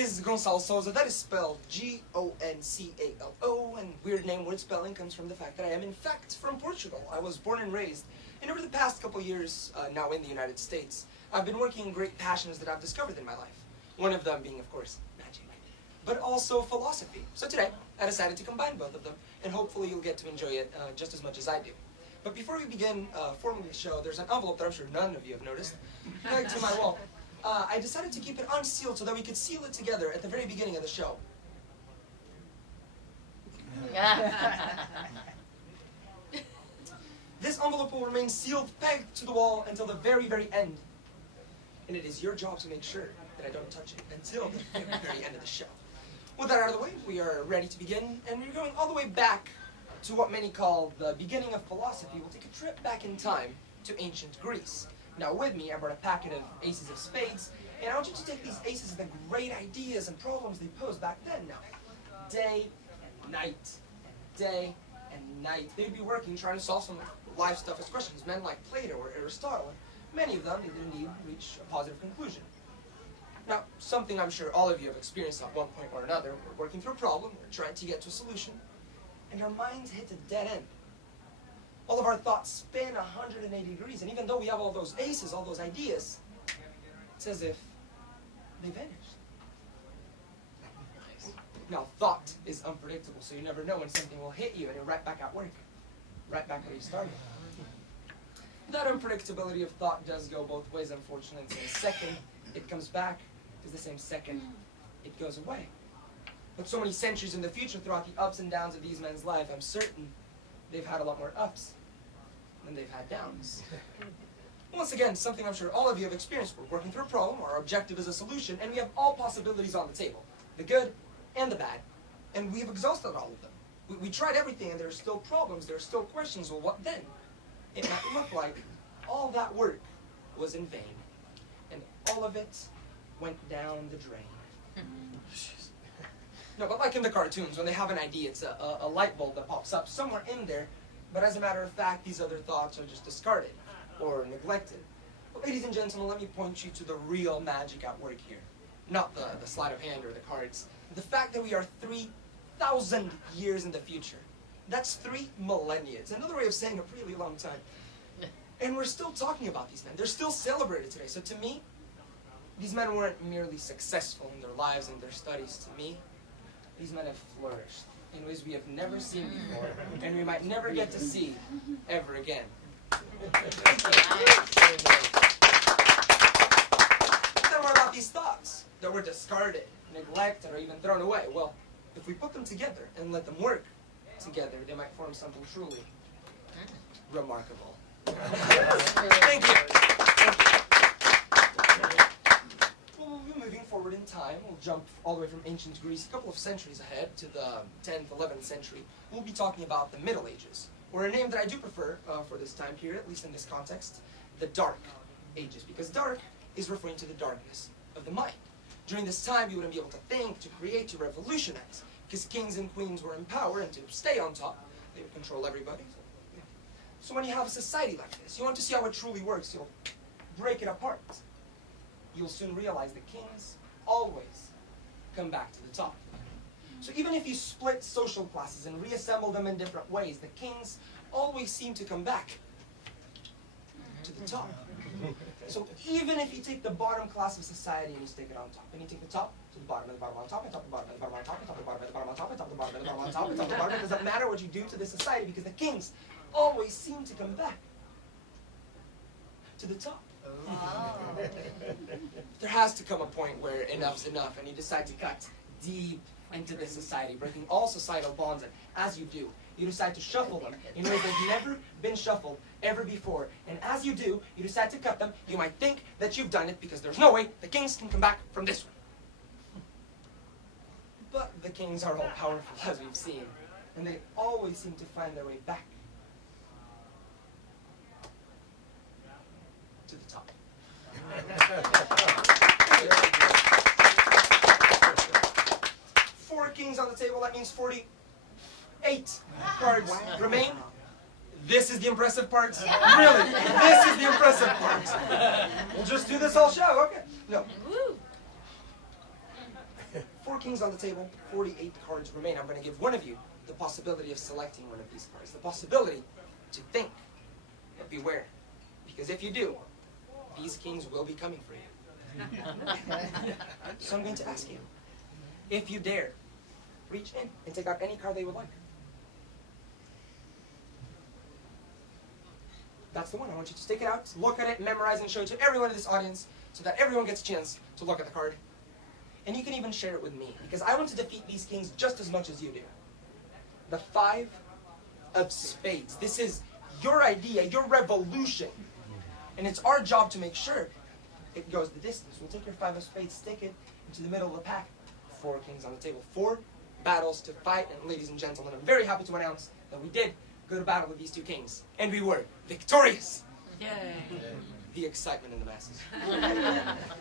is Gonçalo Sousa. That is spelled G-O-N-C-A-L-O, and weird name word spelling comes from the fact that I am in fact from Portugal. I was born and raised, and over the past couple years, now in the United States, I've been working in great passions that I've discovered in my life. One of them being, of course, magic, but also philosophy. So today, I decided to combine both of them, and hopefully you'll get to enjoy it just as much as I do. But before we begin formally the show, there's an envelope that I'm sure none of you have noticed, pegged to my wall. I decided to keep it unsealed so that we could seal it together at the very beginning of the show. This envelope will remain sealed, pegged to the wall until the very, very end. And it is your job to make sure that I don't touch it until the very, very end of the show. With that out of the way, we are ready to begin, and we're going all the way back to what many call the beginning of philosophy. We'll take a trip back in time to ancient Greece. Now with me, I brought a packet of aces of spades, and I want you to take these aces and the great ideas and problems they posed back then. Now, day and night, day and night, they'd be working trying to solve some life toughest questions. Men like Plato or Aristotle, and many of them, they didn't indeed reach a positive conclusion. Now, something I'm sure all of you have experienced at one point or another. We're working through a problem, we're trying to get to a solution, and our minds hit a dead end. All of our thoughts spin 180 degrees, and even though we have all those aces, all those ideas, it's as if they vanished. Now, thought is unpredictable, so you never know when something will hit you, and you're right back at work, right back where you started. That unpredictability of thought does go both ways, unfortunately. So the second it comes back is the same second it goes away. But so many centuries in the future, throughout the ups and downs of these men's life, I'm certain they've had a lot more ups than they've had downs. Once again, something I'm sure all of you have experienced. We're working through a problem, our objective is a solution, and we have all possibilities on the table, the good and the bad, and we've exhausted all of them. We tried everything, and there are still problems, there are still questions. Well, what then? It might look like all that work was in vain, and all of it went down the drain. No, but like in the cartoons, when they have an idea, it's a light bulb that pops up somewhere in there, but as a matter of fact, these other thoughts are just discarded or neglected. But ladies and gentlemen, let me point you to the real magic at work here. Not the sleight of hand or the cards. The fact that we are 3,000 years in the future. That's 3 millennia. It's another way of saying a really long time. And we're still talking about these men. They're still celebrated today. So to me, these men weren't merely successful in their lives and their studies. To me, these men have flourished in ways we have never seen before, and we might never get to see ever again. Then what about these thoughts that were discarded, neglected, or even thrown away? Well, if we put them together and let them work together, they might form something truly remarkable. Thank you. We'll be moving forward in time. We'll jump all the way from ancient Greece a couple of centuries ahead to the 10th, 11th century. We'll be talking about the Middle Ages, or a name that I do prefer for this time period, at least in this context, the Dark Ages, because dark is referring to the darkness of the mind. During this time, you wouldn't be able to think, to create, to revolutionize, because kings and queens were in power, and to stay on top, they would control everybody. So when you have a society like this, you want to see how it truly works, you'll break it apart. You'll soon realize the kings always come back to the top. So even if you split social classes and reassemble them in different ways, the kings always seem to come back to the top. So even if you take the bottom class of society and you stick it on top, and you take the top to the bottom, and the bottom on top, and top the bottom, and the bottom on top, and top the bottom, and the bottom on top, and top the bottom, and the bottom on top, and top the bottom, it doesn't matter what you do to this society, because the kings always seem to come back to the top. There has to come a point where enough's enough, and you decide to cut deep into this society, breaking all societal bonds, and as you do, you decide to shuffle them in ways they've never been shuffled ever before. And as you do, you decide to cut them. You might think that you've done it because there's no way the kings can come back from this one. But the kings are all powerful, as we've seen, and they always seem to find their way back to the top. 4 kings on the table, that means 48 cards remain. This is the impressive part. Really, this is the impressive part. We'll just do this whole show, okay? No. kings on the table, 48 cards remain. I'm going to give one of you the possibility of selecting one of these cards. The possibility to think. But beware, because if you do, these kings will be coming for you. So I'm going to ask you, if you dare, reach in and take out any card they would like. That's the one. I want you to take it out, look at it, memorize, and show it to everyone in this audience so that everyone gets a chance to look at the card. And you can even share it with me, because I want to defeat these kings just as much as you do. The 5 of spades. This is your idea, your revolution. And it's our job to make sure it goes the distance. We'll take your 5 of spades, stick it into the middle of the pack. 4 kings on the table. 4 battles to fight. And ladies and gentlemen, I'm very happy to announce that we did go to battle with these 2 kings. And we were victorious. Yay. The excitement in the masses.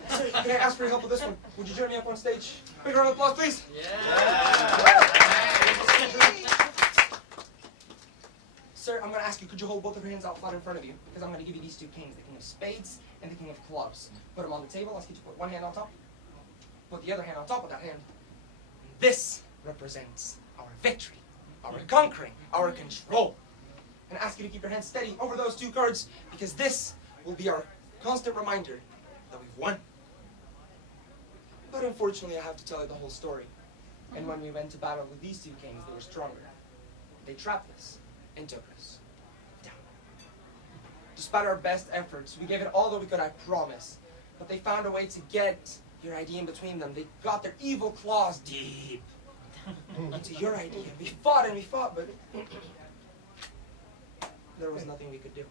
Sir, can I ask for your help with this one? Would you join me up on stage? Big round of applause, please. Sir, I'm going to ask you, could you hold both of your hands out flat in front of you? Because I'm going to give you these 2 kings, the king of spades and the king of clubs. Put them on the table. I'll ask you to put one hand on top. Put the other hand on top of that hand. This represents our victory, our conquering, our control. And I ask you to keep your hands steady over those 2 cards, because this will be our constant reminder that we've won. But unfortunately, I have to tell you the whole story. And when we went to battle with these 2 kings, they were stronger. They trapped us and took us down. Despite our best efforts, we gave it all that we could, I promise. But they found a way to get your idea in between them. They got their evil claws deep into your idea. We fought and we fought, but there was nothing we could do.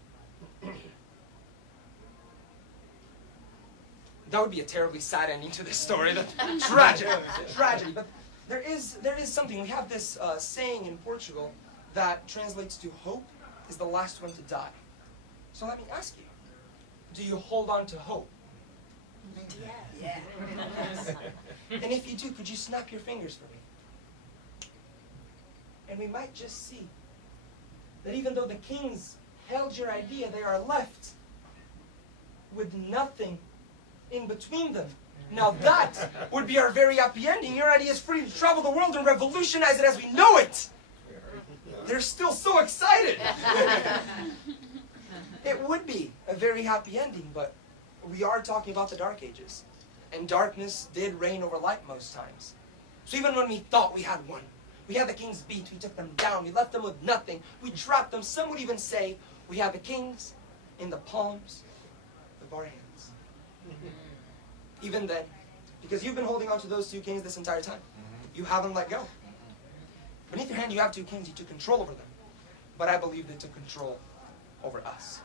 That would be a terribly sad ending to this story. Tragedy. But there is something. We have this saying in Portugal that translates to hope is the last one to die. So let me ask you, do you hold on to hope? Yeah. And if you do, could you snap your fingers for me? And we might just see that even though the kings held your idea, they are left with nothing in between them. Now that would be our very happy ending. Your idea is free to travel the world and revolutionize it as we know it. They're still so excited. It would be a very happy ending, but we are talking about the Dark Ages. And darkness did reign over light most times. So even when we thought we had won, we had the kings beat, we took them down, we left them with nothing, we trapped them. Some would even say we had the kings in the palms of our hands. Even then, because you've been holding on to those 2 kings this entire time. You haven't let go. Beneath your hand you have 2 kings, you took control over them. But I believe they took control over us.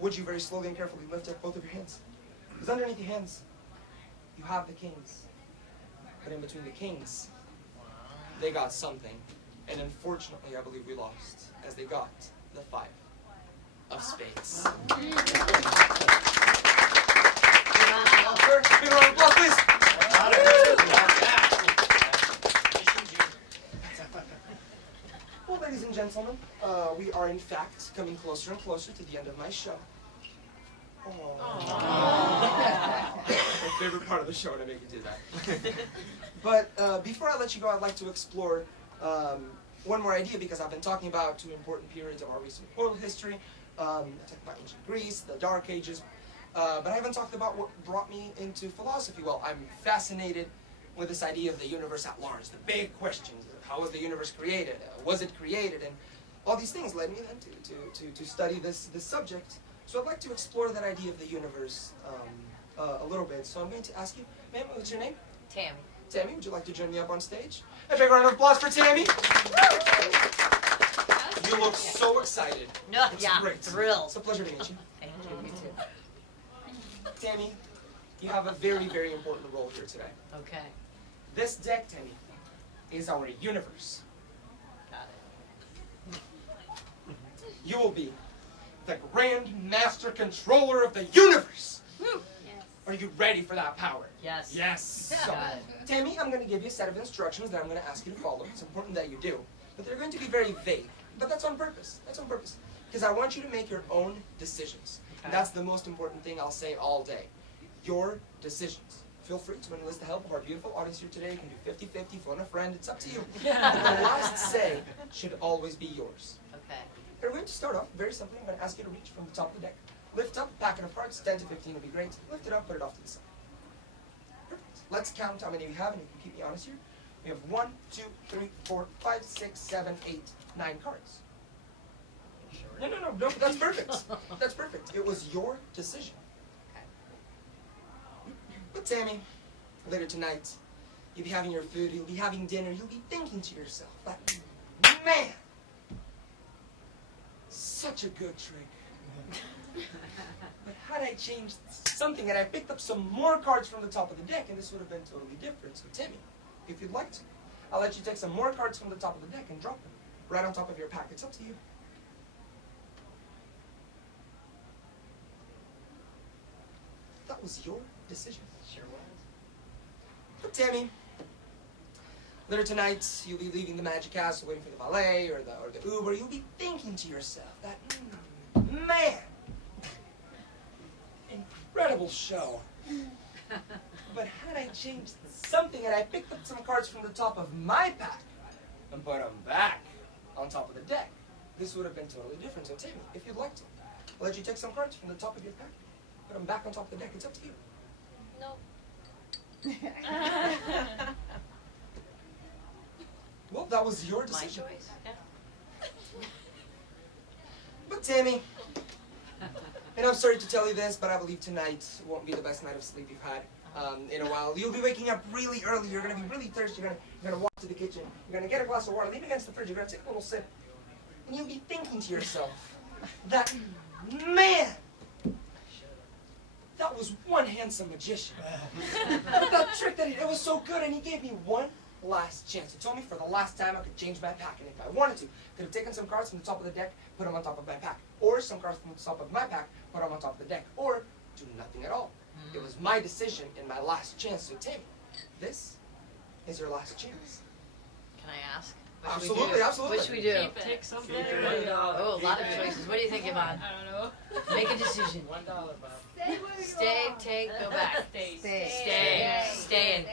Would you very slowly and carefully lift up both of your hands? Because underneath your hands, you have the kings. But in between the kings, they got something. And unfortunately, I believe we lost, as they got the 5 of spades. Big round of applause, please. Well, ladies and gentlemen, we are in fact coming closer and closer to the end of my show. My favorite part of the show, when I make you do that. But before I let you go, I'd like to explore one more idea, because I've been talking about 2 important periods of our recent world history. I talked about ancient Greece, the Dark Ages, but I haven't talked about what brought me into philosophy. Well, I'm fascinated with this idea of the universe at large, the big questions. How was the universe created? Was it created? And all these things led me then to study this subject. So I'd like to explore that idea of the universe a little bit. So I'm going to ask you, ma'am, what's your name? Tammy. Tammy, would you like to join me up on stage? A big round of applause for Tammy. You look so excited. No, It's yeah, great. thrilled. It's a pleasure to meet you. Thank you, you too. Tammy, you have a very, very important role here today. Okay, This deck, Tammy, is our universe. got it. You will be the Grand Master Controller of the universe. Woo. Are you ready for that power? Yes. Yes. So, Got it. Tammy, I'm going to give you a set of instructions that I'm going to ask you to follow. It's important that you do. But they're going to be very vague. But that's on purpose. That's on purpose. Because I want you to make your own decisions. Okay. That's the most important thing I'll say all day. Your decisions. feel free to enlist the help of our beautiful audience here today. You can do 50-50, phone a friend, it's up to you. But the last say should always be yours. Okay. We're going to start off very simply. I'm going to ask you to reach from the top of the deck. Lift up, packet of cards, 10 to 15 would be great. Lift it up, put it off to the side. Perfect. Let's count how many we have, and you can keep me honest here. We have 1, 2, 3, 4, 5, 6, 7, 8, 9 cards. No, that's perfect. That's perfect. It was your decision. But Tammy, later tonight, you'll be having your food, you'll be having dinner, you'll be thinking to yourself, that, man, such a good trick. But had I changed something and I picked up some more cards from the top of the deck, and this would have been totally different. So Timmy, if you'd like to, I'll let you take some more cards from the top of the deck and drop them right on top of your pack. It's up to you. That was your decision. Sure was. But Tammy, later tonight, you'll be leaving the Magic Castle, waiting for the valet or the Uber. You'll be thinking to yourself that, man, incredible show. But had I changed something and I picked up some cards from the top of my pack and put them back on top of the deck, this would have been totally different. So Tammy, if you'd like to, I'll let you take some cards from the top of your pack, put them back on top of the deck. It's up to you. No. Well, that was your My decision. choice. Yeah. But Tammy, and I'm sorry to tell you this, but I believe tonight won't be the best night of sleep you've had in a while. You'll be waking up really early. You're going to be really thirsty. You're going to walk to the kitchen. You're going to get a glass of water, lean against the fridge. You're going to take a little sip. And you'll be thinking to yourself that, man, that was one handsome magician. But that trick that it was so good, and he gave me one last chance. He told me for the last time I could change my pack, and if I wanted to, could have taken some cards from the top of the deck, put them on top of my pack, or some cards from the top of my pack, put them on top of the deck, or do nothing at all. It was my decision and my last chance. So Tammy, this is your last chance. Can I ask? Absolutely, absolutely. What should we do? Take something. Oh, a lot of choices. What do you think, Yvonne? I don't know. Make a decision. $1, Bob. Stay, take, go back. Stay. Stay. Stay.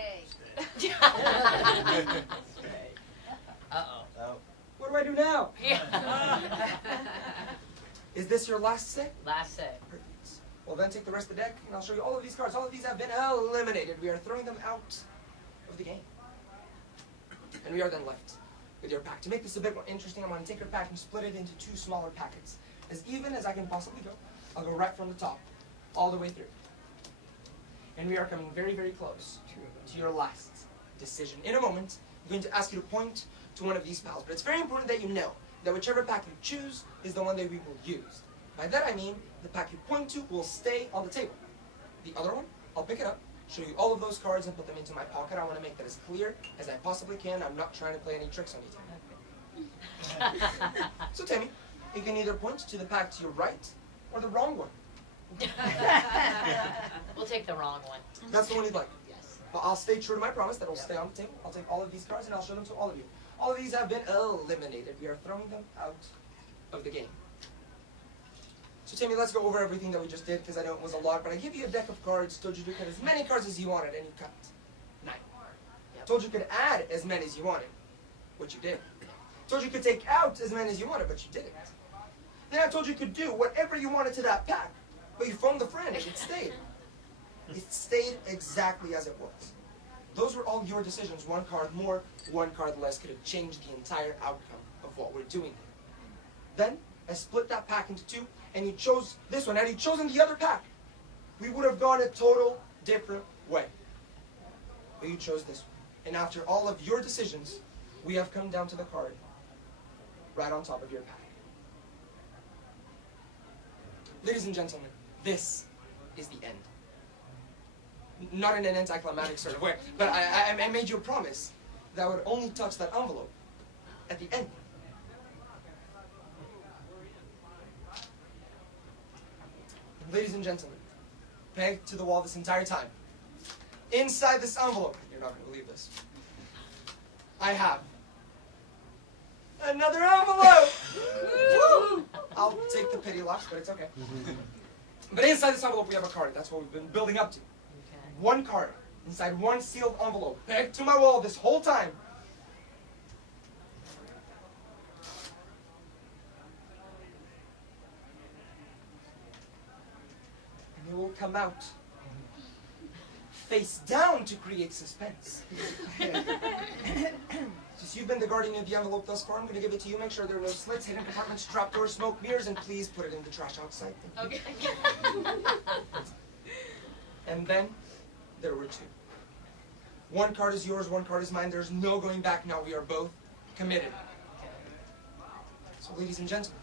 Uh-oh. Oh. What do I do now? Yeah. Is this your last say? Last say. Perfect. Well, then take the rest of the deck, and I'll show you all of these cards. All of these have been eliminated. We are throwing them out of the game. And we are then left with your pack. To make this a bit more interesting, I'm going to take your pack and split it into 2 smaller packets. As even as I can possibly go, I'll go right from the top, all the way through. And we are coming very, very close to your last decision. In a moment, I'm going to ask you to point to one of these piles. But it's very important that you know that whichever pack you choose is the one that we will use. By that I mean, the pack you point to will stay on the table. The other one, I'll pick it up, show you all of those cards, and put them into my pocket. I want to make that as clear as I possibly can. I'm not trying to play any tricks on you, Tammy. So Tammy, you can either point to the pack to your right or the wrong one. We'll take the wrong one. That's the one you'd like. Yes. But I'll stay true to my promise that it'll stay on the table. I'll take all of these cards and I'll show them to all of you. All of these have been eliminated. We are throwing them out of the game. So Tammy, let's go over everything that we just did, because I know it was a lot, but I give you a deck of cards, told you to get as many cards as you wanted, and you cut 9. Yep. Told you could add as many as you wanted, which you did. Told you could take out as many as you wanted, but you didn't. Then I told you could do whatever you wanted to that pack, but you phoned the friend and it stayed. It stayed exactly as it was. Those were all your decisions. 1 card more, 1 card less could have changed the entire outcome of what we're doing here. Then I split that pack into 2, and you chose this one. Had you chosen the other pack, we would have gone a total different way. But you chose this one. And after all of your decisions, we have come down to the card right on top of your pack. Ladies and gentlemen, this is the end. Not in an anticlimactic sort of way, but I made you a promise that I would only touch that envelope at the end. Ladies and gentlemen, pegged to the wall this entire time, inside this envelope, you're not going to believe this, I have another envelope! Woo! I'll take the pity laugh, but it's okay. But inside this envelope we have a card. That's what we've been building up to. Okay. 1 card inside one sealed envelope, pegged to my wall this whole time. And it will come out face down to create suspense. Since you've been the guardian of the envelope thus far, I'm going to give it to you. Make sure there are no slits, hidden compartments, trapdoors, smoke mirrors, and please put it in the trash outside. Thank you. Okay. And then there were two. One card is yours, one card is mine. There's no going back now. We are both committed. So, ladies and gentlemen,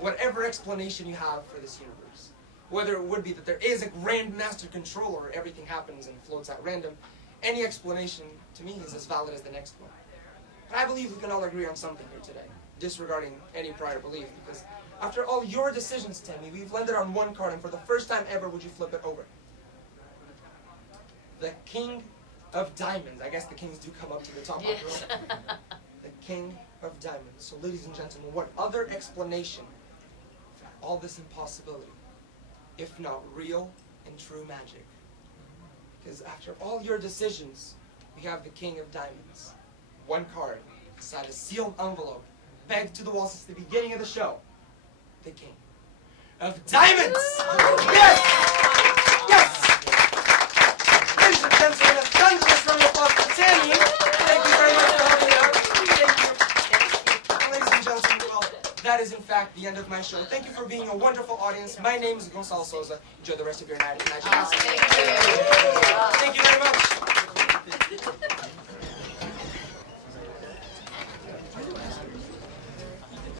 whatever explanation you have for this universe, whether it would be that there is a grand master controller or everything happens and floats at random, any explanation to me is as valid as the next one. But I believe we can all agree on something here today, disregarding any prior belief, because after all your decisions, Tammy, we've landed on one card, and for the first time ever, would you flip it over? The King of Diamonds. I guess the kings do come up to the top after Yes. all. The King of Diamonds. So, ladies and gentlemen, what other explanation for all this impossibility, if not real and true magic? Because after all your decisions, we have the King of Diamonds. One card inside a sealed envelope, pegged to the wall since the beginning of the show. The King of Diamonds! Yes! Yes! Ladies and gentlemen, a thunderous round of applause for Tannen. Thank you very much for helping me out. Thank you. Ladies and gentlemen, well, that is in fact the end of my show. Thank you for being a wonderful audience. My name is Gonçalo Sousa. Enjoy the rest of your night. Thank you. Thank you very much.